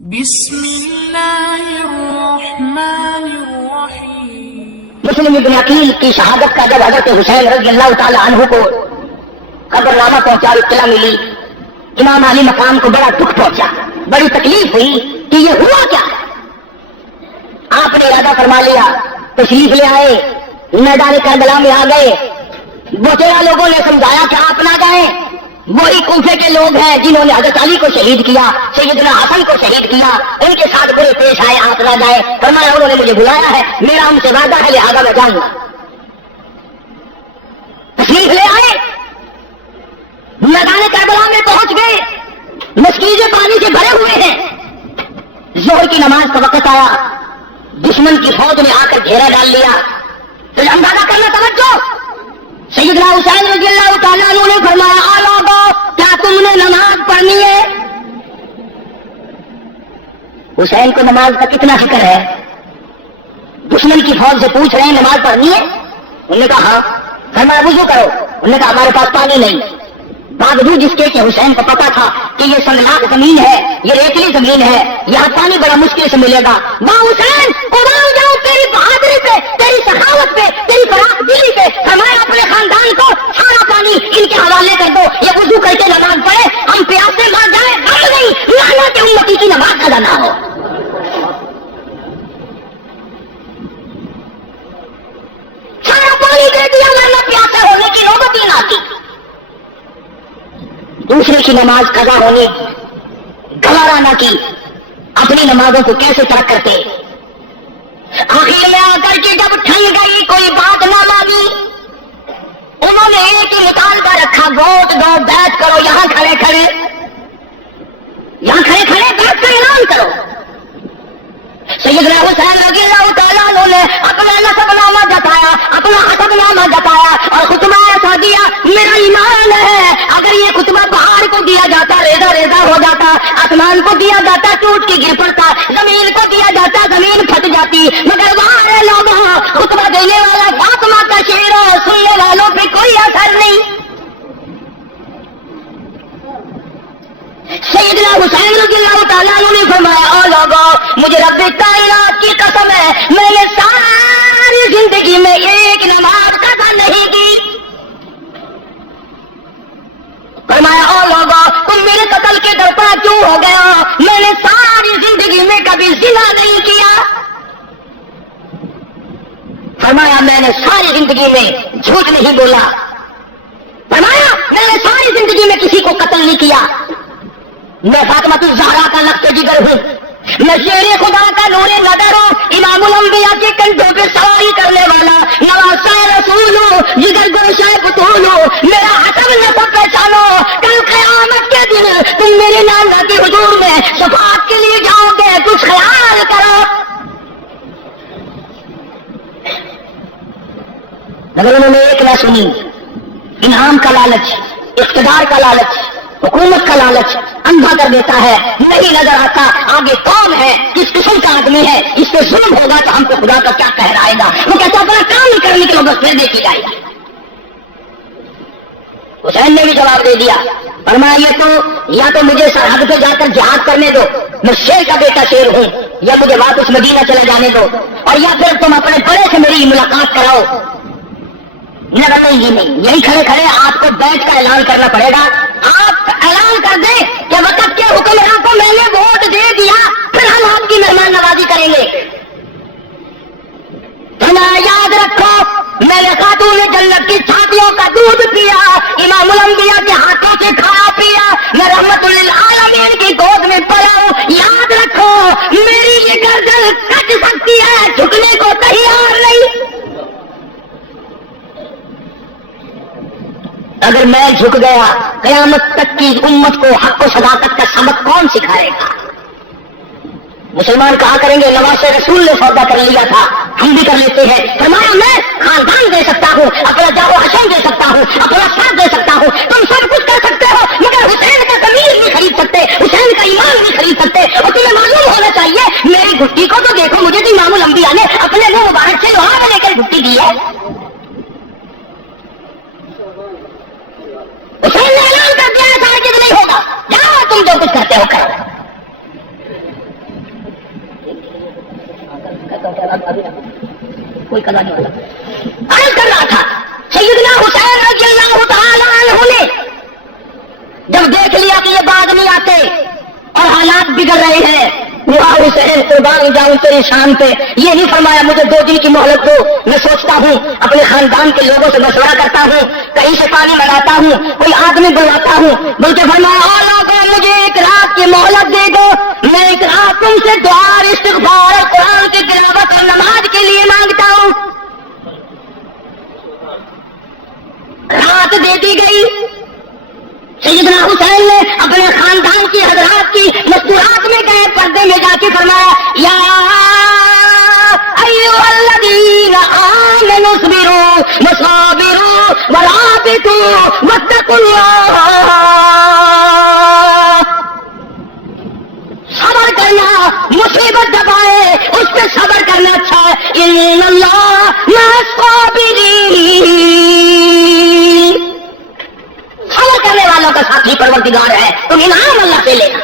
بسم اللہ الرحمن الرحیم۔ مسلم ابن عقیل کی شہادت کا جب حضرت حسین رضی اللہ تعالی عنہ کو قبرنامہ پہنچا، اطلاع ملی، امام علی مقام کو بڑا دکھ پہنچا، بڑی تکلیف ہوئی کہ یہ ہوا کیا ہے۔ آپ نے ارادہ فرما لیا، تشریف لے آئے، میدان کربلا میں آ گئے۔ بچیرا لوگوں نے سمجھایا کہ آپ نہ جائیں، وہی کوفے کے لوگ ہیں جنہوں نے حضرت علی کو شہید کیا، سیدنا حسن کو شہید کیا، ان کے ساتھ برے پیش آئے، آپ نہ جائیں۔ فرمایا انہوں نے مجھے بلایا ہے، میرا ان سے وعدہ ہے، لہذا میں جاؤں گا۔ تشریف لے آئے، میدان کربلا میں پہنچ گئے، مسکیزیں پانی سے بھرے ہوئے ہیں۔ ظہر کی نماز کا وقت آیا، دشمن کی فوج نے آ کر گھیرا ڈال لیا۔ تو اندازہ کرنا، توجہ، سیدنا حسین رضی اللہ تعالیٰ عنہ نے فرمایا، آ لوگو، کیا تم نے نماز پڑھنی ہے؟ حسین کو نماز کا کتنا فکر ہے، دشمن کی فوج سے پوچھ رہے ہیں نماز پڑھنی ہے؟ انہوں نے کہا ہاں۔ فرمایا وضو کرو۔ انہوں نے کہا ہمارے پاس پانی نہیں، باوجود جس کے کہ حسین کو پتا تھا کہ یہ سنگلاخ زمین ہے، یہ ریتلی زمین ہے، یہاں پانی بڑا مشکل سے ملے گا۔ ماں حسین قربان جاؤ تیری بہادری پہ، تیری سخاوت پہ، تیری فراخ دلی پہ۔ فرمایا اپنے خاندان کو سارا پانی ان کے حوالے کر دو، یہ وضو کر کے نماز پڑھے، ہم پیاسے مر جائیں غم نہیں، لعنت امتی کی نماز ادا نہ ہو۔ سارا پانی دے دیا، ورنہ پیاسے ہونے کی نوبت ہی نہ آتی۔ دوسرے کی نماز قضا ہونے گوارا نہ کی، اپنی نمازوں کو کیسے ترک کرتے۔ آخر میں آ کر کے جب ٹھن گئی، کوئی بات نہ مانی، انہوں نے ایک ہی مطالبہ رکھا، ووٹ دو، بیعت کرو، یہاں کھڑے کھڑے بیعت کا اعلان کرو۔ سیدنا حسین رضی اللہ تعالیٰ عنہ نے اپنا نسب نامہ جتایا، اپنا حسب نامہ جتایا اور خطبہ ایسا دیا، میرا ایمان ہے اگر یہ خطبہ پہاڑ کو دیا جاتا ریزہ ریزہ ہو جاتا، آسمان کو دیا جاتا ٹوٹ کے گر پڑتا، زمین کو دیا جاتا زمین پھٹ جاتی، مگر وہاں لوگوں خطبہ دینے والا فاطمہ کا شعر ہو، سننے والوں پہ کوئی اثر نہیں۔ سیدنا حسین رضی اللہ تعالیٰ عنہ نے فرمایا، او لوگوں، مجھے رب کائنات کی قسم ہے، میں نے ساری زندگی میں ایک نماز قضا نہیں کی۔ فرمایا، او لوگوں، تم میرے قتل کے درپا کیوں ہو گئے ہو؟ میں نے ساری زندگی میں کبھی زنا نہیں کیا۔ فرمایا، میں نے ساری زندگی میں جھوٹ نہیں بولا۔ فرمایا، میں نے ساری زندگی میں کسی کو قتل نہیں کیا۔ میں فاطمۃ الزہرا کا لخت جگر ہوں، میں شیر خدا کا نور نظر ہوں، امام الانبیاء کے کندھوں پہ سواری کرنے والا نواسہ رسول ہوں، جگر گوشہ بطول ہوں، میرا حسب نسب پہچانو، کل قیامت کے دن تم میرے نانا کے حضور میں شفاعت کے لیے جاؤ گے، کچھ خیال کرو۔ مگر انہوں نے ایک نہ سنی، انعام کا لالچ، اقتدار کا لالچ، حکومت کا لالچ اندھا کر دیتا ہے، نہیں نظر آتا آگے کون ہے، کس قسم کا آدمی ہے، اس پہ ظلم ہوگا تو ہم کو خدا کا کیا قہر آئے گا۔ وہ کہتا اپنا کام نہیں کرنے کے بس پھر دیکھی جائے گی۔ حسین نے بھی جواب دے دیا، فرمایا یہ تو یا تو مجھے سرحد پہ جا کر جہاد کرنے دو، میں شیر کا بیٹا شیر ہوں، یا مجھے واپس مدینہ چلا جانے دو، اور یا پھر تم اپنے بڑے سے میری ملاقات کراؤ۔ نہیں، یہی کھڑے کھڑے آپ کو بیعت کا اعلان کرنا پڑے گا۔ آپ اعلان کر دیں کہ وقت کے حکمران کو میں نے ووٹ دے دیا، پھر ہم آپ کی مہمان نوازی کریں گے۔ فرمایا، یاد رکھو میں نے خاتون جنت کی چھاتیوں کا دودھ پیا، امام الانبیاء کے ہاتھوں سے کھایا پیا، میں رحمت للعالمین کی گود میں پڑا ہوں۔ یاد رکھو میری یہ گردن کٹ سکتی ہے، جھکنے کو تیار نہیں۔ اگر میں جھک گیا، قیامت تک کی امت کو حق و صداقت کا سبق کون سکھائے گا؟ مسلمان کہا کریں گے نواز رسول نے سودا کر لیا تھا، ہم بھی کر لیتے ہیں۔ فرمایا، میں خاندان دے سکتا ہوں، اپنا جاؤ حشم دے سکتا ہوں، اپنا ساتھ دے سکتا ہوں، تم سب کچھ کر سکتے ہو، مگر حسین کا ضمیر نہیں خرید سکتے، حسین کا ایمان نہیں خرید سکتے۔ اور تمہیں معلوم ہونا چاہیے، میری گھٹی کو تو دیکھو، مجھے تو امام الانبیاء نے اپنے منہ مبارک سے لوہا میں لے کر گھٹی دی ہے۔ حسین نے اعلان کر دیا ہے، نہیں ہوگا، جاؤ تم جو کچھ کرتے ہو کرو۔ کوئی قضا نہیں ہوتا. عرض کر رہا تھا سیدنا حسین رضی اللہ تعالی عنہ نے جب دیکھ لیا کہ یہ بعد نہیں آتے اور حالات بگڑ رہے ہیں، واہ حسین قربان جاؤں تیری شان پہ، یہ نہیں فرمایا مجھے 2 دن کی مہلت دو، میں سوچتا ہوں اپنے خاندان کے لوگوں سے مشورہ کرتا ہوں، کہیں سے پانی منگاتا ہوں، کوئی آدمی بلواتا ہوں، بلکہ فرمایا اور لوگوں مجھے 1 رات کی مہلت دے دو، میں 1 رات تم سے دعا اور استغفار اور قرآن کی تلاوت اور نماز کے لیے مانگتا ہوں. رات دے دی گئی. سیدنا حسین نے اپنے خاندان کی حضرات کی مستورات میں گئے، پردے میں جا کے فرمایا یا ایھا الذین آمنوا اصبروا وصابروا ورابطوا واتقوا اللہ. صبر کرنا، مصیبت دبائے اس پہ صبر کرنا اچھا ہے. ان اللہ مع الصابرین، صبر کرنے والوں کا ساتھی پروردگار ہے، تم انعام اللہ سے لینا.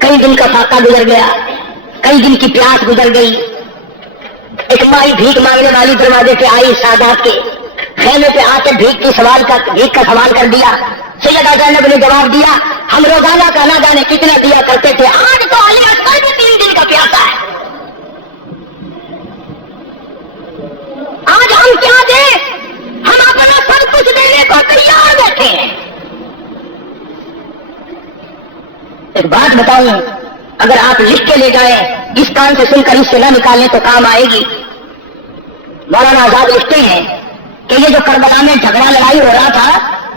کئی دن کا فاقہ گزر گیا، کئی دن کی پیاس گزر گئی. ایک مائی بھیک مانگنے والی دروازے پہ آئی، سادات کے خیمے پہ آ کے بھیک کا سوال کر دیا. سیدہ زینب نے جواب دیا ہم روزانہ کا نہ جانے کتنا دیا کرتے تھے، آج تو علی اصغر بھی 3 دن کا پیاسا ہے، آج ہم کیا دیں؟ ہم اپنا سب کچھ دینے کو تیار بیٹھے ہیں. ایک بات بتاؤں، اگر آپ لکھ کے لے جائیں، اس کان سے سن کر اس سے نہ نکالیں تو کام آئے گی. مولانا آزاد لکھتے ہیں کہ یہ جو کربلا میں جھگڑا لڑائی ہو رہا تھا،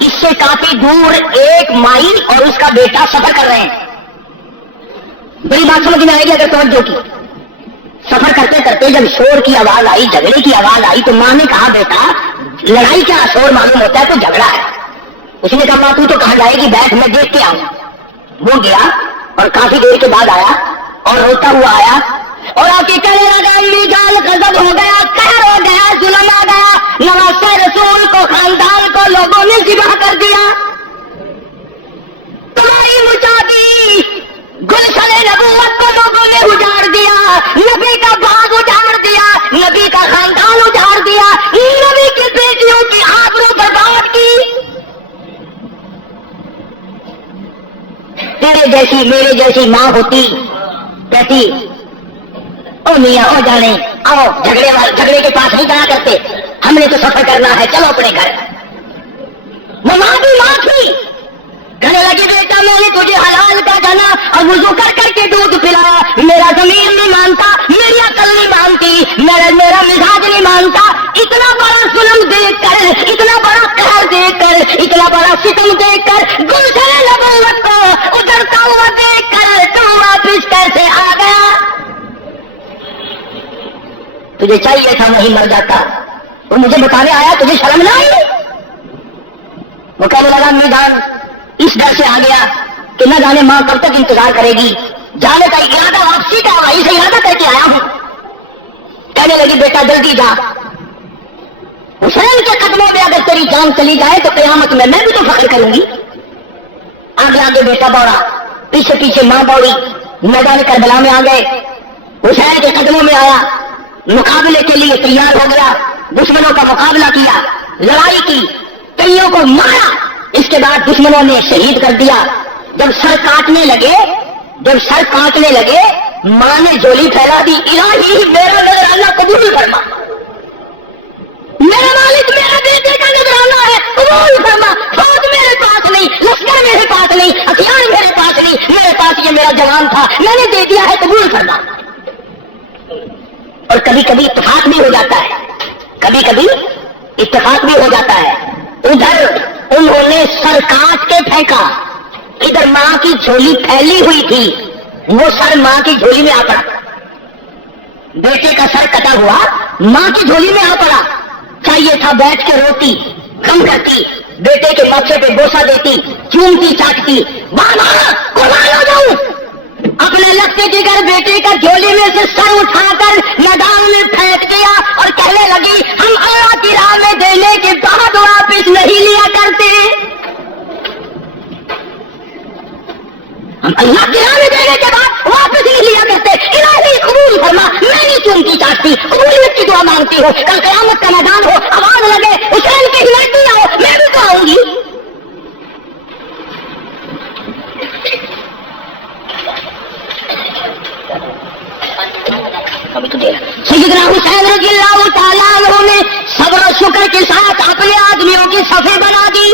اس سے کافی دور ایک مائی اور اس کا بیٹا سفر کر رہے ہیں. بڑی بات سمجھ میں آئے گی اگر توجہ کی. سفر کرتے کرتے جب شور کی آواز آئی، جھگڑے کی آواز آئی، تو ماں نے کہا بیٹا لڑائی کیا شور معلوم ہوتا ہے تو جھگڑا ہے. اس نے کہا ماں تو کہاں جائے گی، بیٹھ میں دیکھ کے آؤں. وہ گیا اور کافی دیر کے بعد آیا اور روتا ہوا آیا اور آ کے کہنے لگا امی جان غضب ہو گیا، قہر ہو گیا، ظلم آ گیا، نواسے رسول کو، خاندان کو لوگوں نے ذبح کر دیا، تمہاری مچا دی، گلشن نبوت کو لوگوں نے اجاڑ دیا، نبی کا باغ اجاڑ دیا، نبی کا خاندان اجاڑ دیا، نبی کی بیٹیوں کی آبرو برباد کی. تیرے جیسی میرے جیسی ماں ہوتی کہتی او میاں او جانے آؤ، جھگڑے کے پاس نہیں جانا کرتے، ہم نے تو سفر کرنا ہے، چلو اپنے گھر. وہ ماں بھی ماں تھی، کہنے لگی بیٹا میں نے تجھے حلال کا جانا اور وضو کر کر کے دودھ پلایا، میرا ضمیر نہیں مانتا، میری عقل نہیں مانتی، میرا مزاج نہیں مانتا. اتنا بڑا ظلم دیکھ کر، اتنا بڑا قہر دیکھ کر، اتنا بڑا ستم دیکھ کر، گلشن نبوت کو اجڑتا ہوا دیکھ کر تم واپس کیسے آ گیا؟ تجھے چاہیے تھا وہیں مر جاتا. وہ مجھے بتانے آیا، تجھے شرم نہ آئی؟ وہ کہنے لگا امی جان اس ڈر سے آ گیا کہ نہ جانے ماں کب تک انتظار کرے گی، جانے کا ارادہ واپسی کا وہیں سے ارادہ کر کے آیا ہوں. کہنے لگی بیٹا جلدی جا، حسین کے قدموں میں اگر تیری جان چلی جائے تو قیامت میں بھی تو فخر کروں گی. آگے آگے بیٹا دوڑا، پیچھے پیچھے ماں دوڑی، میدان کربلا میں آ گئے، حسین کے قدموں میں آیا، مقابلے کے لیے تیار ہو گیا، دشمنوں کا مقابلہ کیا، لڑائی کی، کئیوں کو مارا. اس کے بعد دشمنوں نے شہید کر دیا. جب سر کاٹنے لگے ماں نے جولی پھیلا دی، الہی میرا نذرانہ قبول فرما، میرا مالک میرا بیٹے کا نذرانہ ہے، قبول فرما. فوج میرے پاس نہیں، لشکر میرے پاس نہیں، ہتھیار میرے پاس نہیں، میرے پاس یہ میرا جوان تھا، میں نے دے دیا ہے، قبول فرما. اور کبھی کبھی اتفاق بھی ہو جاتا ہے، کبھی کبھی اتفاق بھی ہو جاتا ہے. ادھر انہوں نے سر کاٹ کے پھینکا، ادھر ماں کی جھولی پھیلی ہوئی تھی، وہ سر ماں کی جھولی میں آ پڑا. بیٹے کا سر کٹا ہوا ماں کی جھولی میں آ پڑا. چاہیے تھا بیٹھ کے روتی، کم کرتی، بیٹے کے ماتھے پہ بوسا دیتی، چومتی چاٹتی، ماما قربان ہو جاؤں. اپنے لگتے جگر بیٹے کا جھولی میں سے سر اٹھا کر میدان میں پھینک دیا اور کہنے لگی ہم اللہ کی راہ میں دینے کے بعد واپس نہیں لیا کرتے، ہم اللہ کی راہ میں دینے کے بعد واپس نہیں لیا کرتے. فرما میں نہیں چونکی چاہتی، قبولیت کی دعا مانگتی ہوں، کل قیامت کا میدان ہو، آواز لگے حسین کی ہدایت آؤ، میں بھی تو آؤں گی۔ سیدنا حسین رضی اللہ تعالیٰ عنہ نے صبر و شکر کے ساتھ اپنے آدمیوں کی صفیں بنا دی،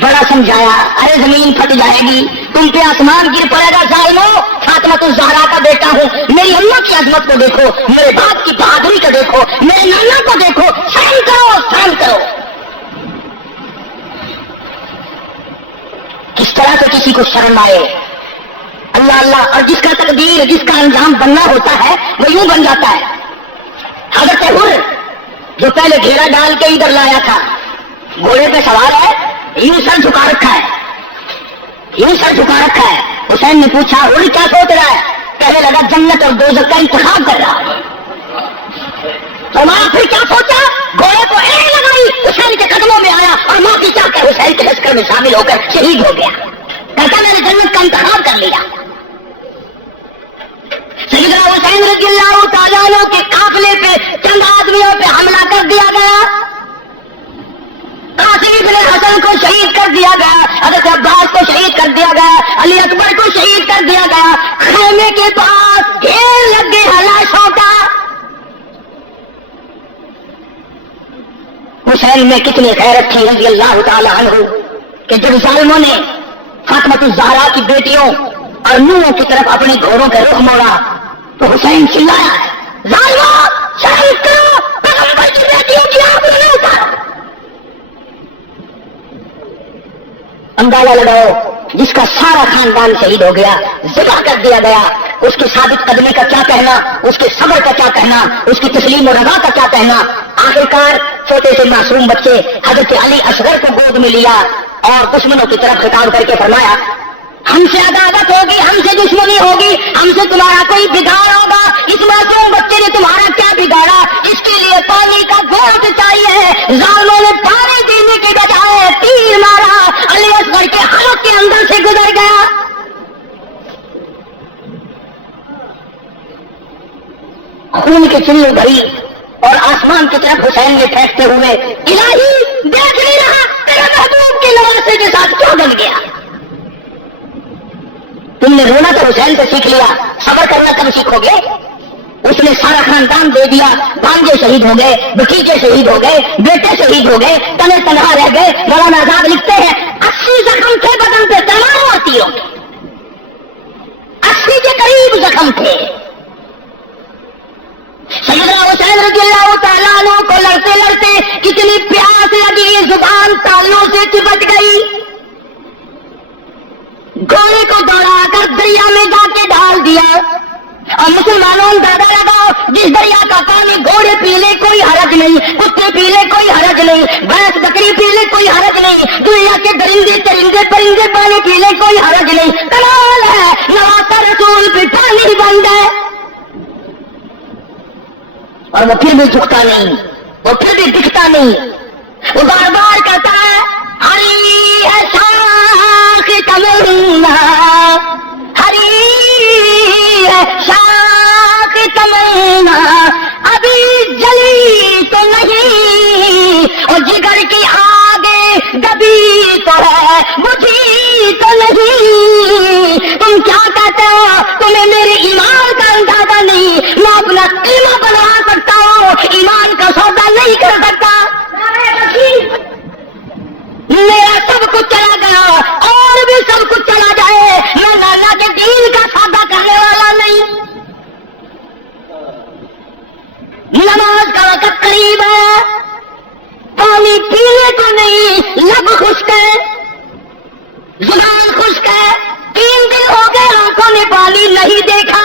بڑا سمجھایا، ارے زمین پھٹ جائے گی، تم پہ آسمان گر پڑے گا ظالمو، فاطمہ الزہرا کا بیٹا ہوں، میری اماں کی عظمت کو دیکھو، میرے باپ کی بہادری کو دیکھو، میرے نانا کو دیکھو، سہن کرو سہن کرو۔ کس طرح سے کسی کو شرم آئے، اللہ اللہ، اور جس کا تقدیر جس کا انجام بننا ہوتا ہے وہ یوں بن جاتا ہے۔ حضرت حر جو پہلے گھیرا ڈال کے ادھر لایا تھا، گھوڑے پہ سوار ہے، یوں سر جھکا رکھا ہے، یوں سر جھکا رکھا ہے۔ حسین نے پوچھا حر کیا سوچ رہا ہے؟ کہنے لگا جنت اور دوزخ کا انتخاب کر رہا ہے۔ فرمایا پھر کیا سوچا؟ گھوڑے کو ایڑ لگائی، حسین کے قدموں میں آیا اور معافی چاہ کر حسین کے لشکر میں شامل ہو کر شہید ہو گیا۔ کہتا میں نے جنت کا انتخاب کر لیا۔ سیدنا حسین رضی اللہ تعالیٰ عنہ کے قافلے پہ چند آدمیوں پہ حملہ کر دیا گیا، قاسم بن حسن کو شہید کر دیا گیا، حضرت عباس کو شہید کر دیا گیا، علی اکبر کو شہید کر دیا گیا۔ خیمے کے پاس ڈھیر لگ گئے لاشوں کا۔ حسین میں کتنی غیرت تھی رضی اللہ تعالیٰ عنہ کہ جب ظالموں نے فاطمہ الزہرا کی بیٹیوں اور نوحوں کی طرف اپنے گھوڑوں کا رخ موڑا تو حسین چلایا، ظالموں شہید کرو، پیغمبر کی بیٹیوں کی آبرو نہ اتارو۔ اندازہ لگاؤ جس کا سارا خاندان شہید ہو گیا، ذبح کر دیا گیا، اس کی ثابت قدمی کا کیا کہنا، اس کے صبر کا کیا کہنا، اس کی تسلیم و رضا کا کیا کہنا۔ آخرکار چھوٹے سے معصوم بچے حضرت علی اصغر کو گود میں لیا اور دشمنوں کی طرف خطاب کر کے فرمایا ہم سے عداوت ہوگی، ہم سے دشمنی ہوگی، ہم سے تمہارا کوئی بگاڑ ہوگا، اس معصوم بچے نے تمہارا کیا بگاڑا؟ اس کے لیے پانی کا گھونٹ چاہیے۔ ظالموں نے پانی دینے کے بجائے تیر مارا، علی اصغر کے حلق کے اندر سے گزر گیا۔ خون کے چلے بھری اور آسمان کی طرف حسین نے پھینکتے ہوئے الہی دیکھ نہیں رہا تیرے محبوب کے نواسے کے ساتھ کیا بن گیا؟ تم نے رونا تو حسین سے سیکھ لیا، صبر کرنا کب سیکھو گے؟ اس نے سارا خاندان دے دیا، بھانجے شہید ہو گئے، بھتیجے شہید ہو گئے، بیٹے شہید ہو گئے، تنے تنہا رہ گئے۔ مولانا آزاد لکھتے ہیں 80 زخم تھے بدن پہ تمام تیروں کے، 80 کے قریب زخم تھے۔ سیدنا حسین رضی اللہ تعالیٰ عنہ کو لڑتے لڑتے کتنی پیاس لگی، زبان تالوں سے چپٹ گئی، گھوڑے کو دوڑا کر دریا میں جا کے ڈال دیا۔ اور مسلمانوں اندازہ لگاؤ، جس دریا کا پانی گھوڑے پی لے کوئی حرج نہیں، کتے پی لے کوئی حرج نہیں، بھینس بکری پی لے کوئی حرج نہیں، دنیا کے درندے چرندے پرندے پانی پی لے کوئی حرج نہیں۔ کمال ہے نواسا رسول پہ پانی بند ہے، اور وہ پھر بھی جھکتا نہیں، وہ پھر بھی دکھتا نہیں، وہ بار بار کہتا ہے ہری ہے شاخ تمنا، ہری ہے شاخ تمنا، ابھی جلی تو نہیں، اور جگر کی آگے دبی تو ہے بجھی تو نہیں۔ تم کیا کہتے ہو؟ تمہیں میرے ایمان کا اندازہ نہیں، میں اپنا قیمہ بنوا سکتا ہوں، ایمان کا سودا نہیں کر سکتا۔ میرا سب کچھ چلا گیا اور بھی سب کچھ چلا جائے، میں نانا کے دین کا سودا کرنے والا نہیں۔ نماز کا وقت قریب ہے، پانی پینے کو نہیں، لب خشک ہے، زبان خشک ہے، 3 دن ہو گئے آنکھوں نے پانی نہیں دیکھا۔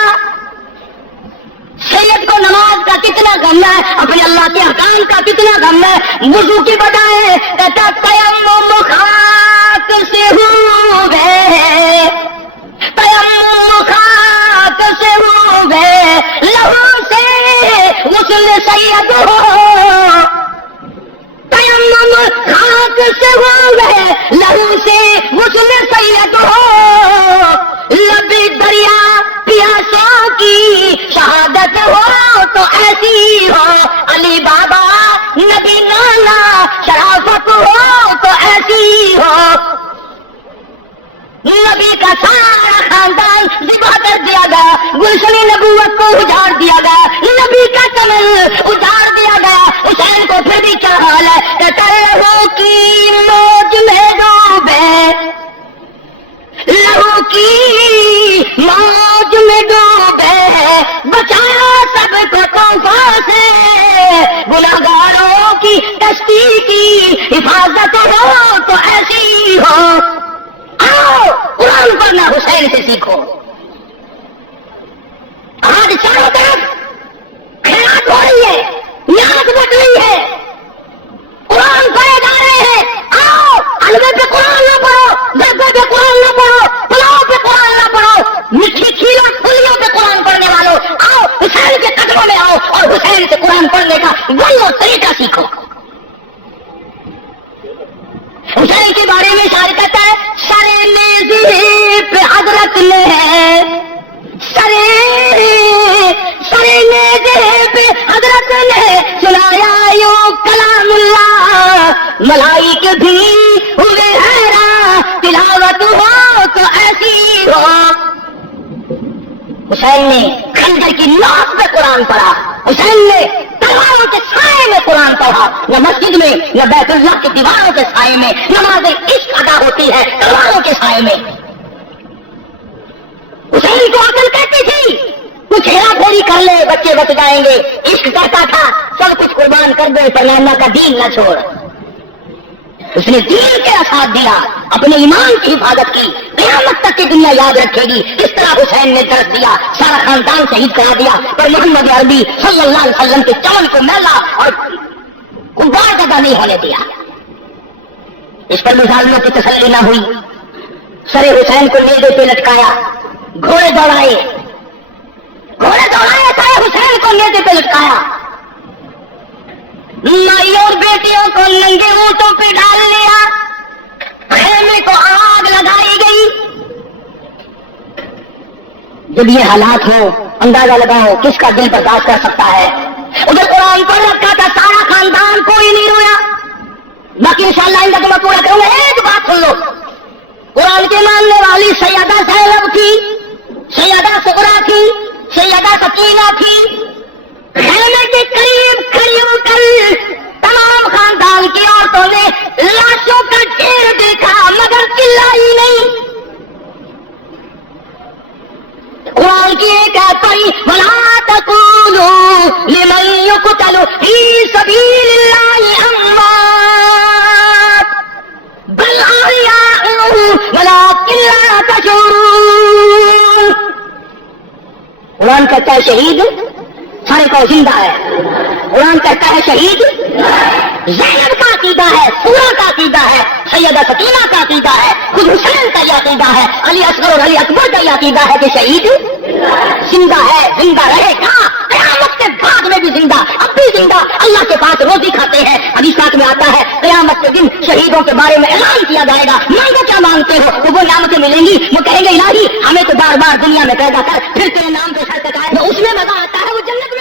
سید کو نماز کا کتنا غم ہے، اپنے اللہ کے احکام کا کتنا غم ہے، وضو کی بجائے کہتا تیمم خاک سے ہوئے، تیمم خاک سے ہوئے، لہو سے غسل سید ہو، تیمم خاک سے ہوئے، لہو سے غسل سید ہو، لبی دریا پیاسا کا سارا خاندان ذبح کر دیا گیا، گلشن نبوت کو اجاڑ دیا گیا، نبی کا چمن اجاڑ دیا گیا۔ حسین کو پھر بھی کیا حال ہے کہ لہو کی موج میں ڈوبے، لہو کی موج میں ڈوبے، بچایا سب کو طوفان سے، گناہگاروں کی کشتی کی حفاظت ہو تو ایسی ہو۔ آؤ قرآن پڑھنا حسین سے سیکھو۔ آج چاروں طرف خیرات ہو رہی ہے، نیاز بٹ رہی ہے، قرآن پڑھے جا رہے ہیں۔ آؤ حلوے پہ قرآن نہ پڑھو، درگاہ پہ قرآن نہ پڑھو، پلاؤ پہ قرآن نہ پڑھو، میٹھی کھیلوں پھلیوں پہ قرآن پڑھنے والوں آؤ حسین کے قدموں میں آؤ اور حسین سے قرآن پڑھنے کا وہ طریقہ سیکھو۔ حسین کے بارے میں شاعر کہتا ہے سرے نیزے پہ حضرت نے سرے نیزے پہ حضرت نے سنایا یوں کلام اللہ، ملائک بھی ہوئے حیران، تلاوت ہو تو ایسی ہو۔ حسین نے خنجر کی نوک پہ قرآن پڑھا، حسین نے تلواروں کے سائے میں قرآن پڑھا، نہ مسجد میں نہ بیت اللہ کی دیواروں کے سائے میں، نماز عشق ادا ہوتی ہے تلواروں کے سائے میں۔ حسین کو عقل کہتی تھی کچھ ہیرا پھیری کر لے بچے بچ جائیں گے، عشق کہتا تھا سب کچھ قربان کر دے پر نانا کا دین نہ چھوڑ۔ اس نے دین کا ساتھ دیا، اپنے ایمان کی حفاظت کی، قیامت تک کی دنیا یاد رکھے گی۔ اس طرح حسین نے درس دیا، سارا خاندان شہید کرا دیا، پر محمد عربی صلی اللہ علیہ وسلم کے چمن کو میلا اور غبار زدہ نہیں ہونے دیا۔ اس پر مظالموں کی تسلی نہ ہوئی، سر حسین کو نیزے پہ لٹکایا، گھوڑے دوڑائے سر حسین کو نیزے پہ لٹکایا، مائی اور بیٹیوں کو ننگے اونٹوں پہ ڈال لیا، خیمے کو آگ لگائی گئی۔ جب یہ حالات ہو اندازہ لگاؤ کس کا دل برداشت کر سکتا ہے۔ ادھر قرآن پڑھ رکھا تھا سارا خاندان، کوئی نہیں رویا۔ باقی انشاءاللہ ان کا میں پورا کروں گا، ایک بات سن لو، قرآن کے ماننے والی سیدہ زینب تھی، سیدہ سغرا تھی، سیدہ سکینہ تھی، خیمے کے قریب کھڑی ہو کر تمام خاندان کی عورتوں نے لاشوں کا ڈھیر دیکھا مگر چلائی نہیں۔ قرآن کی ایک آیت پڑھی وَلَا تَقُولُوا لِمَن يُقْتَلُ فِي سَبِيلِ اللَّهِ أَمْوَاتٌ بَلْ أَحْيَاءٌ وَلَٰكِن لَّا تَشْعُرُونَ۔ قرآن کہتا ہے شہید سارے کو زندہ ہے، قرآن کہتا ہے شہید زینب کا عقیدہ ہے، سورہ کا عقیدہ ہے، سیدہ سکینہ کا عقیدہ ہے، خود حسین کا یہ عقیدہ ہے، علی اصغر اور علی اکبر کا یہ عقیدہ ہے کہ شہید زندہ ہے، زندہ رہے گا، قیامت کے بعد میں بھی زندہ، اب بھی زندہ، اللہ کے پاس روزی کھاتے ہیں۔ حدیث پاک میں آتا ہے قیامت کے دن شہیدوں کے بارے میں اعلان کیا جائے گا مانگو کیا مانگتے ہو، تو وہ نعمتیں ملیں گی، وہ کہیں گے الہی ہمیں تو بار بار دنیا میں پیدا کر پھر تیرے نام پہ سر ٹکائے، اس میں مزہ آتا ہے وہ جنت